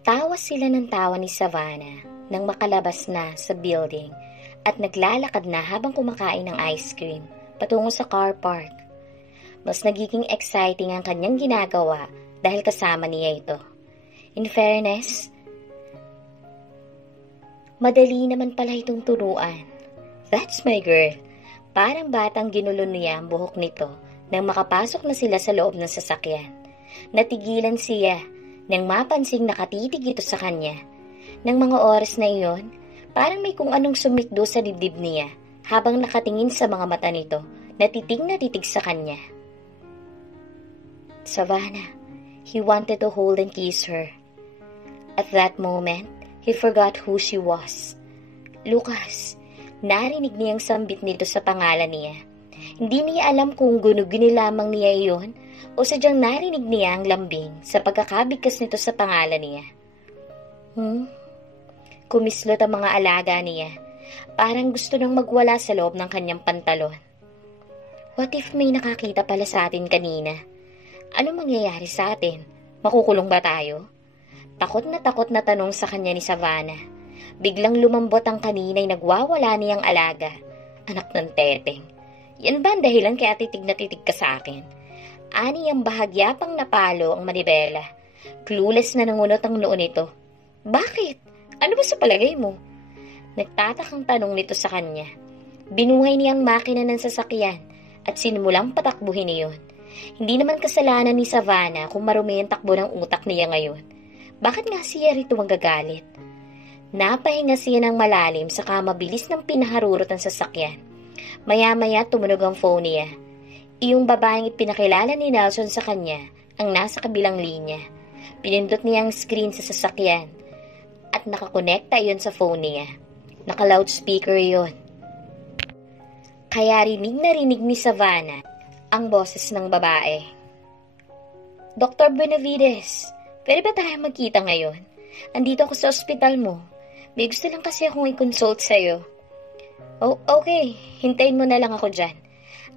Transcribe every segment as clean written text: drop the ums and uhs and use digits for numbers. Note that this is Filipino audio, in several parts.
Tawa sila ng tawa ni Savannah nang makalabas na sa building at naglalakad na habang kumakain ng ice cream patungo sa car park. Mas nagiging exciting ang kanyang ginagawa dahil kasama niya ito. In fairness, madali naman pala itong turuan. That's my girl. Parang batang ginulo niya ang buhok nito nang makapasok na sila sa loob ng sasakyan. Natigilan siya nang mapansing nakatitig ito sa kanya. Nang mga oras na iyon, parang may kung anong sumikdo sa dibdib niya habang nakatingin sa mga mata nito na titig sa kanya. Savannah, he wanted to hold and kiss her. At that moment, he forgot who she was. Lucas, narinig niyang sambit nito sa pangalan niya. Hindi niya alam kung gunuguni lamang niya iyon o sadyang narinig niya ang lambing sa pagkakabigkas nito sa pangalan niya. Kumislot ang mga alaga niya. Parang gusto nang magwala sa loob ng kanyang pantalon. What if may nakakita pala sa atin kanina? Ano mangyayari sa atin? Makukulong ba tayo? Takot na tanong sa kanya ni Savannah. Biglang lumambot ang kanina'y nagwawala niyang alaga. Anak ng teteng. Yan ba ang dahilan kaya titig na titig ka sa akin? Ani ang bahagya pang napalo ang manibela. Clueless na nangunot ang noo nito. Bakit? Ano ba sa palagay mo? Nagtatakang tanong nito sa kanya. Binuhay niyang makina ng sasakyan at sinimulang patakbuhin niyon. Hindi naman kasalanan ni Savannah kung marumi ang takbo ng utak niya ngayon. Bakit nga siya rito ang gagalit? Napahinga siya ng malalim saka mabilis ng pinaharurot ang sasakyan. Maya-maya tumunog ang phone niya. Iyong babaeng ipinakilala ni Nelson sa kanya ang nasa kabilang linya. Pinindot niya ang screen sa sasakyan at nakakonekta iyon sa phone niya. Naka-loudspeaker iyon. Kaya rinig na rinig ni Savannah ang boses ng babae. Dr. Benavides, pwede ba tayo magkita ngayon? Andito ako sa ospital mo. May gusto lang kasi akong i-consult sa'yo. Oh, okay. Hintayin mo na lang ako dyan.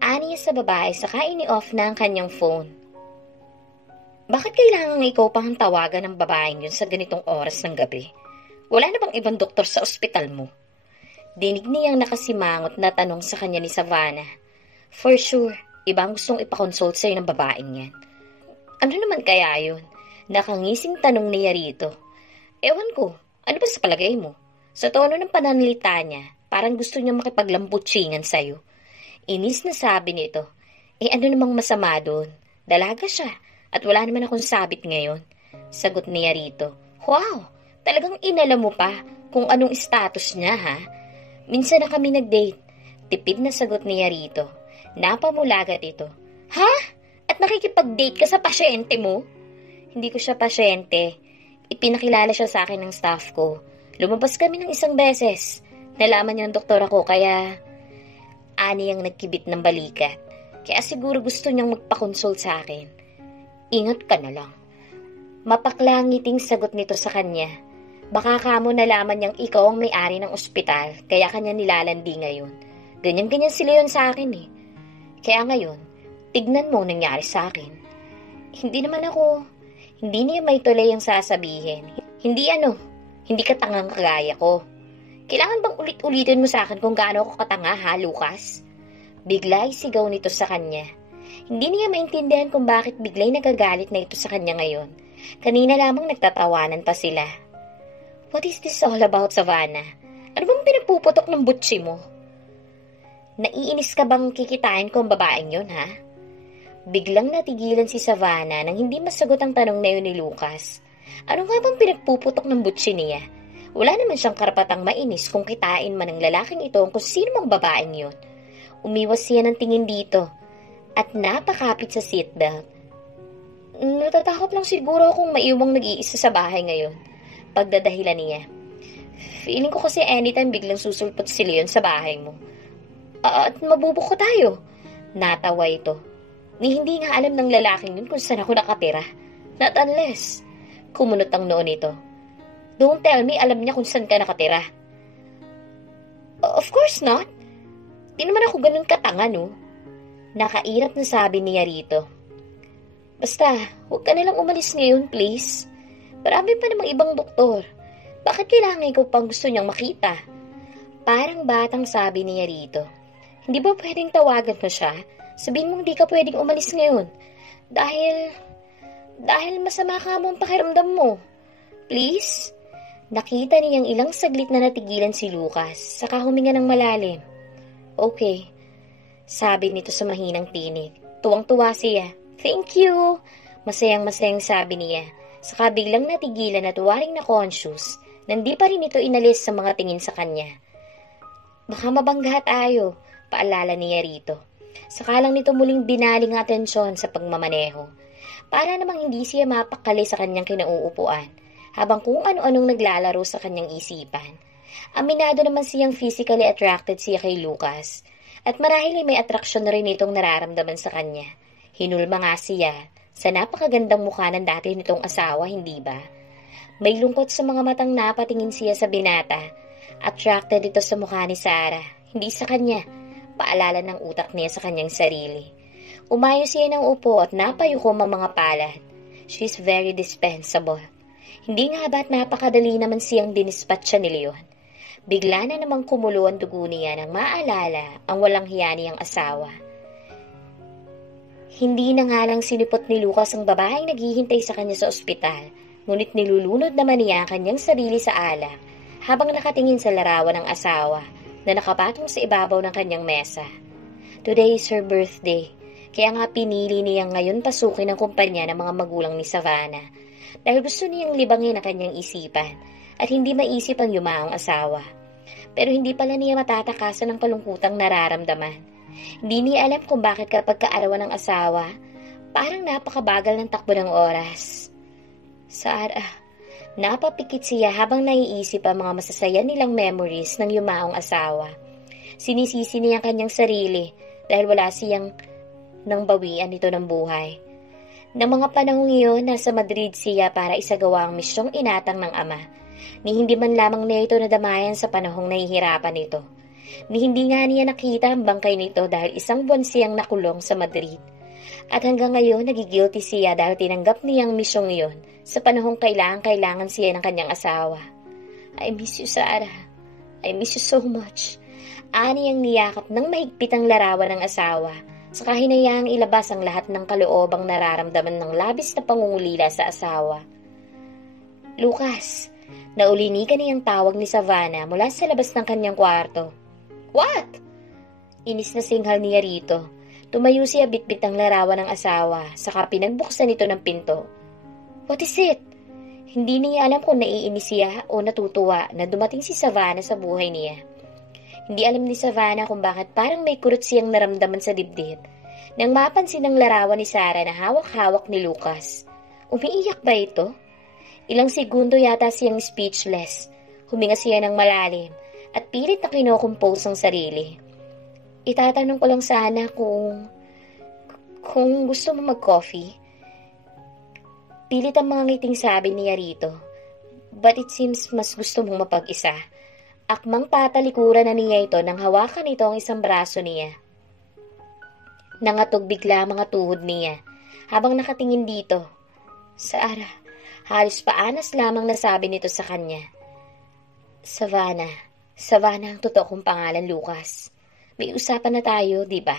Ani sa babae saka ini-off na ang kanyang phone. Bakit kailangan ikaw pang tawagan ng babaeng yun sa ganitong oras ng gabi? Wala na bang ibang doktor sa ospital mo? Dinig niyang nakasimangot na tanong sa kanya ni Savannah. For sure, ibang gustong ipakonsult sa'yo ng babaeng yan. Ano naman kaya yun? Nakangising tanong niya rito. Ewan ko, ano ba sa palagay mo? Sa tono ng pananalita niya, parang gusto niya makipaglambutsingan sa'yo. Inis na sabi nito. Ano namang masama doon? Dalaga siya at wala naman akong sabit ngayon. Sagot niya rito. Wow, talagang inalam mo pa kung anong status niya ha? Minsan na kami nag-date. Tipid na sagot niya rito. Napamulagat ito. Ha? At nakikipag-date ka sa pasyente mo? Hindi ko siya pasyente. Ipinakilala siya sa akin ng staff ko. Lumabas kami ng isang beses. Nalaman niya ng doktor ako kaya ani ang nagkibit ng balikat. Kaya siguro gusto niyang magpakonsult sa akin. Ingat ka na lang. Mapaklangiting sagot nito sa kanya. Baka kamo nalaman niyang ikaw ang may-ari ng ospital kaya kanya nilalandi ngayon. Ganyan-ganyan sila yun sa akin eh. Kaya ngayon, tignan mo ang nangyari sa akin. Hindi niya may tulay ang sasabihin. Hindi ka tangang kagaya ko. Kailangan bang ulit-ulitin mo sa akin kung gaano ako katanga ha, Lucas? Bigla'y sigaw nito sa kanya. Hindi niya maintindihan kung bakit bigla'y nagagalit na ito sa kanya ngayon. Kanina lamang nagtatawanan pa sila. What is this all about, Savannah? Ano bang pinagpuputok ng butsi mo? Naiinis ka bang kikitain ko ang babaeng yun, ha? Biglang natigilan si Savannah nang hindi masagot ang tanong na yun ni Lucas. Ano nga bang pinagpuputok ng butsi niya? Wala naman siyang karapatang mainis kung kitain man ng lalaking ito kung sino mang babaeng yun. Umiwas siya ng tingin dito at napakapit sa seatbelt. Natatakot lang siguro kung maiwang nag-iisa sa bahay ngayon. Pagdadahilan niya. Feeling ko kasi anytime biglang susulpot si Leon sa bahay mo. At mabubuko tayo. Natawa ito. Hindi nga alam ng lalaking yun kung saan ako nakatira. Not unless. Kumunot ang noo nito. Don't tell me alam niya kung saan ka nakatira. Of course not. Di naman ako ganun katanga, no? Nakairap na sabi niya rito. Basta, huwag ka nalang umalis ngayon, please. Marami pa namang ibang doktor. Bakit kailangan ikaw pang gusto niyang makita? Parang batang sabi niya rito. Hindi ba pwedeng tawagan mo siya? Sabihin mong di ka pwedeng umalis ngayon. Dahil masama ka mo ang pakiramdam mo. Please? Nakita niyang ilang saglit na natigilan si Lucas, saka huminga ng malalim. Okay, sabi nito sa mahinang tinig. Tuwang-tuwa siya. Thank you! Masayang-masayang sabi niya. Saka biglang natigilan at waring na conscious, nandi pa rin ito inalis sa mga tingin sa kanya. Baka mabangga tayo, paalala niya rito. Saka lang nito muling binaling ang atensyon sa pagmamaneho. Para namang hindi siya mapakali sa kanyang kinauupuan, habang kung ano-anong naglalaro sa kanyang isipan. Aminado naman siyang physically attracted siya kay Lucas, at marahil ay may atraksyon na rin itong nararamdaman sa kanya. Hinulma nga siya sa napakagandang mukha ng dati nitong asawa, hindi ba? May lungkot sa mga matang napatingin siya sa binata. Attracted ito sa mukha ni Sarah, hindi sa kanya. Paalala ng utak niya sa kanyang sarili. Umayos siya ng upo at napayukom ang mga palad. She's very dispensable. Hindi nga ba't napakadali naman siyang dinispatcha ni Leon? Bigla na namang kumulo ang dugo niya nang maalala ang walang hiya niyang asawa. Hindi na nga lang sinipot ni Lucas ang babaeng naghihintay sa kanya sa ospital, ngunit nilulunod naman niya ang kanyang sarili sa alak habang nakatingin sa larawan ng asawa na nakapatong sa ibabaw ng kanyang mesa. Today is her birthday, kaya nga pinili niya ngayon pasukin ang kumpanya ng mga magulang ni Savannah dahil gusto niyang libangin ang kanyang isipan at hindi maisip ang yumaong asawa. Pero hindi pala niya matatakasan ang kalungkutang nararamdaman. Hindi niya alam kung bakit kapag kaarawan ng asawa, parang napakabagal ng takbo ng oras. Sarah, napapikit siya habang naiisip ang mga masasaya nilang memories ng yumaong asawa. Sinisisi niya ang kanyang sarili dahil wala siyang nang bawian nito ng buhay. Ng mga panahong iyon, nasa Madrid siya para isagawa ang misyong inatang ng ama, ni hindi man lamang niya ito nadamayan sa panahong nahihirapan nito. Ni hindi nga niya nakita ang bangkay nito dahil isang buwan siyang nakulong sa Madrid. At hanggang ngayon, nagigilty siya dahil tinanggap niya ang misyong iyon sa panahong kailangan siya ng kanyang asawa. I miss you, Sarah. I miss you so much. Ani ang niyakap ng mahigpit ang larawan ng asawa, saka hinayaang ilabas ang lahat ng kaloobang nararamdaman ng labis na pangungulila sa asawa. Lucas, naulinigan niyang tawag ni Savannah mula sa labas ng kanyang kwarto. What? Inis na singhal niya rito. Tumayo siya bitbit ang larawan ng asawa, saka pinagbuksan ito ng pinto. What is it? Hindi niya alam kung naiinis siya o natutuwa na dumating si Savannah sa buhay niya. Hindi alam ni Savannah kung bakit parang may kurot siyang naramdaman sa dibdib nang mapansin ang larawan ni Sarah na hawak-hawak ni Lucas. Umiiyak ba ito? Ilang segundo yata siyang speechless. Huminga siya ng malalim at pilit na kinokompose ang sarili. Itatanong ko lang sana kung gusto mo mag-coffee. Pilit ang mga ngiting sabi niya rito. But it seems mas gusto mong mapag-isa. Akmang tatalikuran na niya ito nang hawakan nito ang isang braso niya. Nangatog bigla mga tuhod niya habang nakatingin dito. Sarah, halos paanas lamang nasabi nito sa kanya. Savannah ang totoo kong pangalan, Lucas. May usapan na tayo, di ba?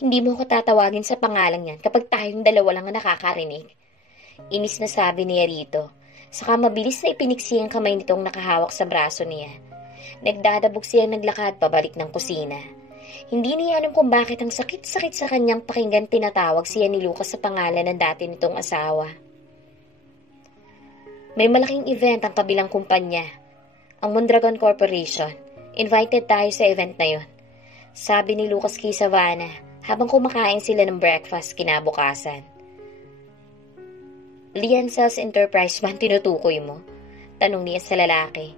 Hindi mo ko tatawagin sa pangalan yan kapag tayong dalawa lang ang nakakarinig. Inis na sabi niya rito. Saka mabilis na ipiniksi ang kamay nitong nakahawak sa braso niya. Nagdadabog siyang naglakad pabalik ng kusina. Hindi niya alam kung bakit ang sakit-sakit sa kanyang pakinggan tinatawag siya ni Lucas sa pangalan ng dati nitong asawa. May malaking event ang kabilang kumpanya. Ang Mondragon Corporation. Invited tayo sa event na yon. Sabi ni Lucas kay Savannah habang kumakain sila ng breakfast kinabukasan. Lian Sales Enterprise ba ang tinutukoy mo? Tanong niya sa lalaki.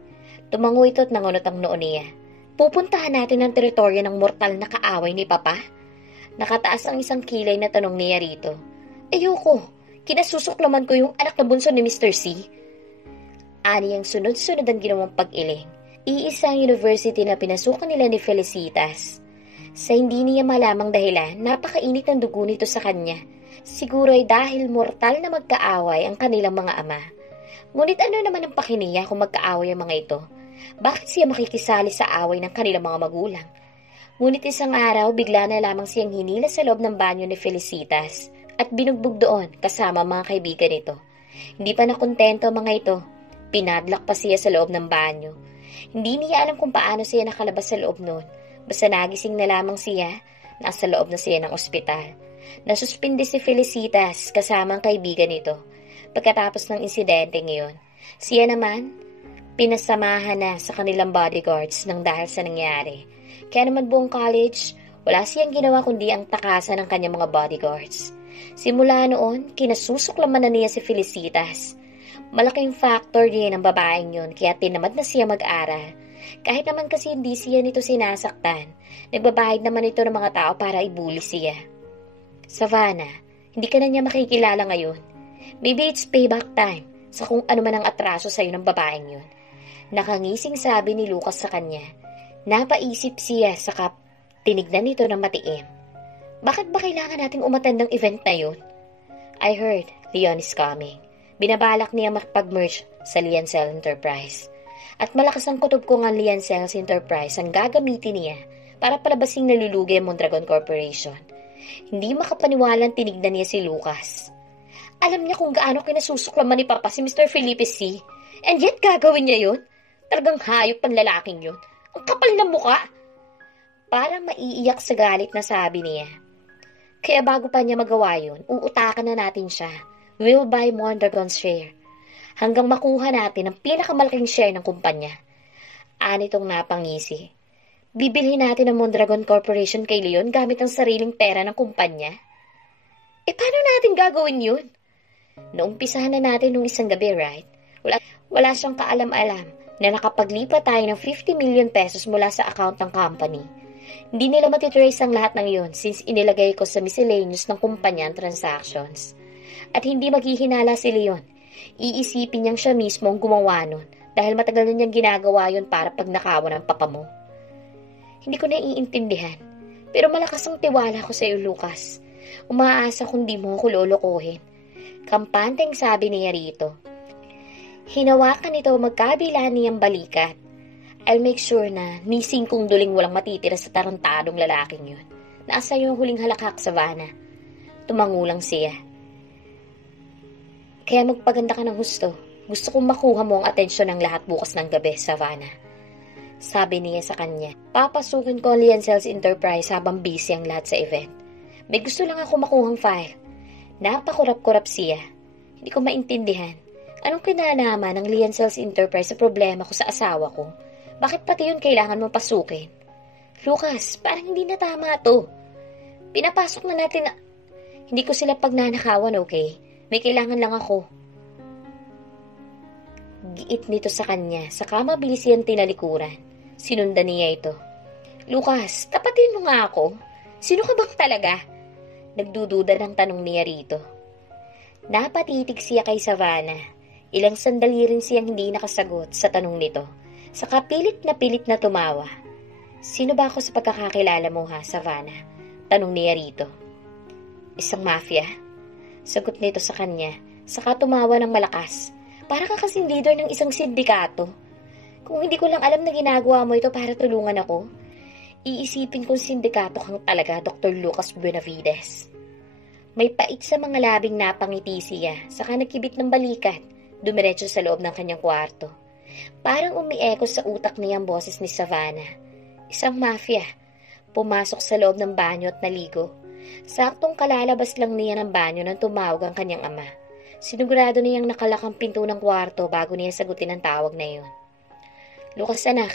Tumango ito at nangunot ang noo niya. Pupuntahan natin ang teritoryo ng mortal na kaaway ni Papa? Nakataas ang isang kilay na tanong niya rito. Ayoko. Kinasusuklaman ko yung anak na bunso ni Mr. C. Ani ang sunod-sunod ang ginawang pag-iling. Iisang university na pinasukan nila ni Felicitas. Sa hindi niya malamang dahilan, napakainit ng dugo nito sa kanya. Siguro ay dahil mortal na magkaaway ang kanilang mga ama. Ngunit ano naman ang pakiniya kung magkaaway ang mga ito? Bakit siya makikisali sa away ng kanilang mga magulang? Ngunit isang araw, bigla na lamang siyang hinila sa loob ng banyo ni Felicitas at binugbog doon kasama mga kaibigan nito. Hindi pa nakontento ang mga ito. Pinadlock pa siya sa loob ng banyo. Hindi niya alam kung paano siya nakalabas sa loob noon. Basta nagising na lamang siya, nasa loob na siya ng ospital. Nasuspindi si Felicitas kasama ang kaibigan nito. Pagkatapos ng insidente ngayon, siya naman, pinasamahan na sa kanilang bodyguards nang dahil sa nangyari. Kaya naman buong college, wala siyang ginawa kundi ang takasan ng kanyang mga bodyguards. Simula noon, kinasusuklaman na niya si Felicitas. Malaking factor din ang babaeng yun kaya tinamad na siya mag-aral. Kahit naman kasi hindi siya nito sinasaktan, nagbabahid naman ito ng mga tao para ibuli siya. Savannah, hindi ka na niya makikilala ngayon. Maybe it's payback time sa kung ano man ang atraso sa'yo ng babaeng yun. Nakangising sabi ni Lucas sa kanya. Napaisip siya saka tinignan nito ng matiim. Bakit ba kailangan nating umattend ng event na yun? I heard Leon is coming. Binabalak niya makipag-merge sa Liancel Enterprise. At malakas ang kutob ko ng Liancel Enterprise ang gagamitin niya para palabasing nalulugi ang Mondragon Corporation. Hindi makapaniwalang tinignan niya si Lucas. Alam niya kung gaano kinasusuklaman ni Papa si Mr. Felipe C. And yet gagawin niya yun? Talagang hayop ang lalaking yun. Ang kapal ng muka. Parang maiiyak sa galit na sabi niya. Kaya bago pa niya magawa yun, uutakan na natin siya. We'll buy Mondragon's share. Hanggang makuha natin ang pinakamalaking share ng kumpanya. Anitong napangisi. Bibilhin natin ang Mondragon Corporation kay Leon gamit ang sariling pera ng kumpanya. Paano natin gagawin yun? Naumpisahan na natin nung isang gabi, right? Wala siyang kaalam-alam na nakapaglipat tayo ng 50 million pesos mula sa account ng company. Hindi nila matitrace ang lahat ng iyon since inilagay ko sa miscellaneous ng kumpanya ang transactions. At hindi maghihinala si Leon. Iisipin niyang siya mismo ang gumawa nun dahil matagal na niyang ginagawa yun para pagnakawan ng papa mo. Hindi ko naiintindihan, pero malakas ang tiwala ko sa iyo, Lucas. Umaasa kung di mo ako lolokohin. Kampanteng sabi niya rito. Hinawakan ito magkabila niyang balikat. I'll make sure na ni singkong duling walang matitira sa tarantadong lalaking yun. Nasa yung huling halakhak, Savannah. Tumangulang siya. Kaya magpaganda ka ng gusto. Gusto kong makuha mo ang atensyon ng lahat bukas ng gabi, Savannah. Sabi niya sa kanya. Papasukin ko ang Liancel's Enterprise habang busy ang lahat sa event. May gusto lang ako makuhang file. Napakurap-kurap siya. Hindi ko maintindihan. Anong kinalaman ng Liancel's Enterprise sa problema ko sa asawa ko? Bakit pati yun kailangan mong pasukin? Lucas, parang hindi na tama to. Pinapasok na natin na... Hindi ko sila pagnanakawan, okay? May kailangan lang ako. Giit nito sa kanya, saka mabilis yan tinalikuran. Sinundan niya ito. Lucas, tapatin mo nga ako. Sino ka bang talaga? Nagdududa ng tanong niya rito. Napatitig siya kay Savannah. Ilang sandali rin siyang hindi nakasagot sa tanong nito. Saka pilit na tumawa. Sino ba ako sa pagkakakilala mo ha, Savannah? Tanong niya rito. Isang mafia? Sagot nito sa kanya. Saka tumawa ng malakas. Para ka kasing leader ng isang sindikato. Kung hindi ko lang alam na ginagawa mo ito para tulungan ako, iisipin kong sindikato kang talaga, Dr. Lucas Benavides. May pait sa mga labing napangiti siya, saka nagkibit ng balikat, dumiretso sa loob ng kanyang kwarto. Parang umieko sa utak niya ang boses ni Savannah. Isang mafia. Pumasok sa loob ng banyo at naligo. Saktong kalalabas lang niya ng banyo nang tumawag ang kanyang ama. Sinigurado niyang nakalak ang pinto ng kwarto bago niya sagutin ang tawag na iyon. Lucas anak,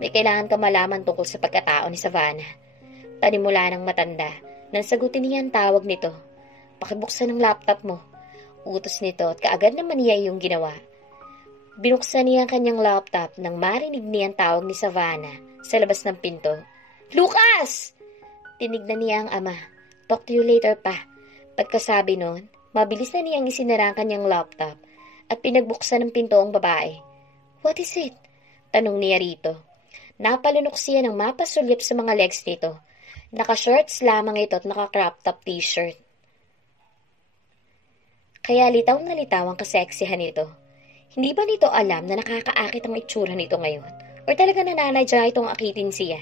may kailangan ka malaman tungkol sa pagkatao ni Savannah. Panimula ng matanda, nang sagutin niya ang tawag nito. Pakibuksan ang laptop mo. Utos nito at kaagad naman niya iyong ginawa. Binuksan niya ang kanyang laptop nang marinig niya ang tawag ni Savannah sa labas ng pinto. Lucas! Tinignan niya ang ama. Talk to you later pa. Pagkasabi nun, mabilis na niyang isinara ang kanyang laptop at pinagbuksan ng pinto ang babae. What is it? Tanong niya rito. Napalunok siya ng mapasulyap sa mga legs nito. Naka-shorts lamang ito at naka-crop top t-shirt. Kaya litaw na litaw ang kaseksihan nito. Hindi ba nito alam na nakakaakit ang itsura nito ngayon? Or talaga nananadya itong akitin siya?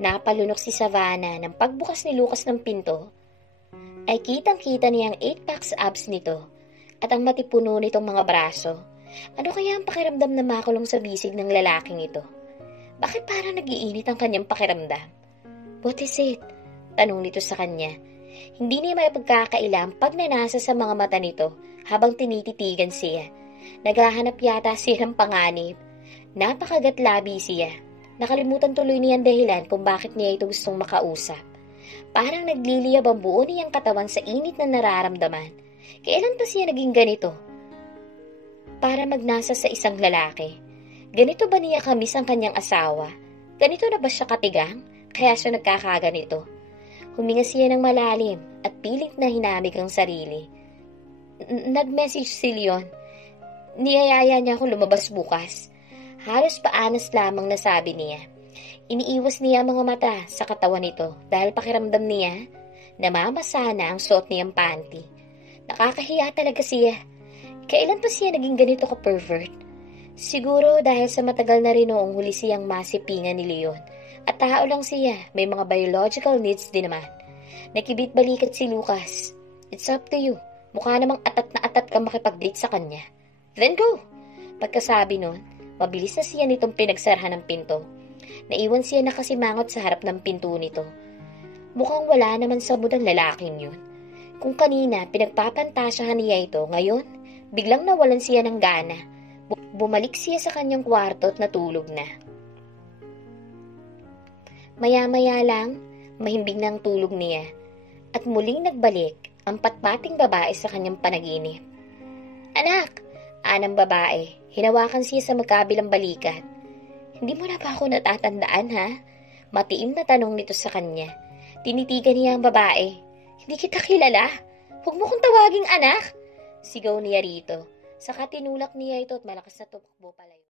Napalunok si Savannah nang pagbukas ni Lucas ng pinto, ay kitang-kita niya ang 8-pack abs nito at ang matipuno nitong mga braso. Ano kaya ang pakiramdam na makulong sa bisig ng lalaking ito? Bakit parang nag-iinit ang kanyang pakiramdam? What is it? Tanong nito sa kanya. Hindi niya may pagkakailam pag nanasa sa mga mata nito habang tinititigan siya. Naghahanap yata siya ng panganib. Napakagatlabi siya. Nakalimutan tuloy niya ang dahilan kung bakit niya ito gustong makausap. Parang nagliliyab ang buo niyang katawan sa init na nararamdaman. Kailan pa siya naging ganito? Para magnasa sa isang lalaki. Ganito ba niya kamis ang kanyang asawa? Ganito na ba siya katigang? Kaya siya nagkakaganito. Huminga siya ng malalim at pilit na hinamig ang sarili. Nag-message si Leon. Niyayaya niya ako lumabas bukas. Halos paanas lamang nasabi niya. Iniiwas niya ang mga mata sa katawan nito dahil pakiramdam niya namamasana ang suot niyang panty. Nakakahiya talaga siya. Kailan pa siya naging ganito ka-pervert? Siguro dahil sa matagal na rin noong huli siyang masipingan ni Leon. At tao lang siya, may mga biological needs din naman. Nakibit-balikat si Lucas. It's up to you. Mukha namang atat na atat ka makipag-date sa kanya. Then go! Pagkasabi nun, mabilis na siya nitong pinagsarhan ng pinto. Naiwan siya nakasimangot sa harap ng pinto nito. Mukhang wala naman sa mood ang lalaking yun. Kung kanina pinagpapantasyahan niya ito, ngayon, biglang nawalan siya ng gana. Bumalik siya sa kanyang kwarto at natulog na. Maya-maya lang, mahimbing ng tulog niya at muling nagbalik ang patpating babae sa kanyang panaginip. Anak! Anang babae, hinawakan siya sa magkabilang balikat. Hindi mo na ba ako natatandaan, ha? Matiim na tanong nito sa kanya. Tinitigan niya ang babae. Hindi kita kilala. Huwag mo kong tawaging anak. Sigaw niya rito. Saka tinulak niya ito at malakas na tumakbo palayo.